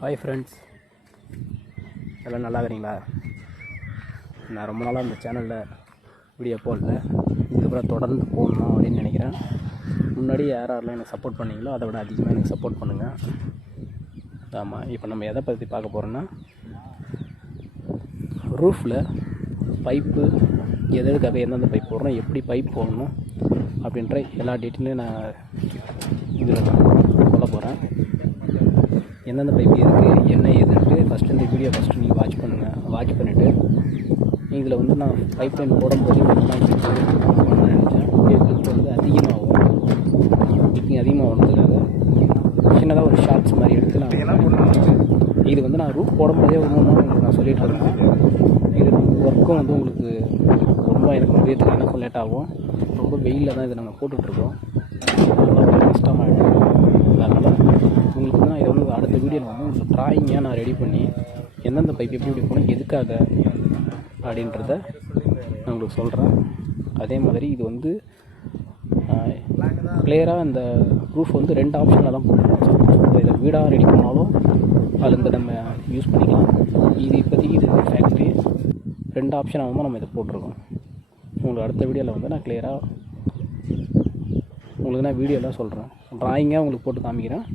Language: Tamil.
ஹாய் ஃப்ரெண்ட்ஸ், எல்லாம் நல்லா இருக்கிறீங்களா? நான் ரொம்ப நாளாக இந்த சேனலில் வீடியோ போடல. இதுக்கப்புறம் தொடர்ந்து போடணும் அப்படின்னு நினைக்கிறேன். முன்னாடி யாரெல்லாம் எனக்கு சப்போர்ட் பண்ணிங்களோ அதை விட அதிகமாக எனக்கு சப்போர்ட் பண்ணுங்கள். ஆமாம், இப்போ நம்ம எதை பற்றி பார்க்க போகிறோன்னா, ரூஃபில் பைப்பு எதுக்காக எந்தெந்த பைப் போடுறோம், எப்படி பைப் போடணும் அப்படின்ற எல்லா டீட்டெயிலையும் நான் இதில் சொல்ல போகிறேன். எந்தெந்த பைப் இருக்குது என்ன ஏதுன்ட்டு ஃபஸ்ட்டு இந்த வீடியோ நீங்கள் வாட்ச் பண்ணுங்கள். வாட்ச் பண்ணிவிட்டு இதில் வந்து நான் பைப் லைன் போடும்போது பண்ணணும்னு நினச்சேன். வீடியோக்கு வந்து அதிகமாகும். நீங்கள் அதிகமாக வந்ததுக்காக சின்னதாக ஒரு ஷார்ட்ஸ் மாதிரி எடுத்து இது வந்து நான் ரூஃப் போடும்போதே உங்களுக்கு நான் சொல்லிகிட்டு இருந்தேன். இது ஒர்க்கும் வந்து உங்களுக்கு ரொம்ப எனக்கு முடியறதுக்கு எனக்கும் லேட் ஆகும். ரொம்ப வெயிலில் தான் இதை நாங்கள் போட்டுட்ருக்கோம். ரொம்ப கஷ்டமாகிடும். அதனால் உங்களுக்கு தான் இதை வந்து அடுத்த வீடியோவில் வந்து உங்களுக்கு ட்ராயிங்காக நான் ரெடி பண்ணி எந்தெந்த பைப் எப்படி போகணும் எதுக்காக அப்படின்றத நான் உங்களுக்கு சொல்கிறேன். அதே மாதிரி இது வந்து கிளியராக இந்த ரூஃப் வந்து 2 ஆப்ஷனில் தான் போட்டுருக்கோம். இதை வீடாக ரெடி பண்ணாலும் அதுலேருந்து நம்ம யூஸ் பண்ணிக்கலாம். இது இப்போதைக்கு இது ஃபேக்ட்ரி 2 ஆப்ஷனாகவும் நம்ம இதை போட்டிருக்கோம். உங்களுக்கு அடுத்த வீடியோவில் வந்து நான் கிளியராக உங்களுக்கு நான் வீடியோலாம் சொல்கிறேன். ட்ராயிங்காக உங்களுக்கு போட்டு காமிக்கிறேன்.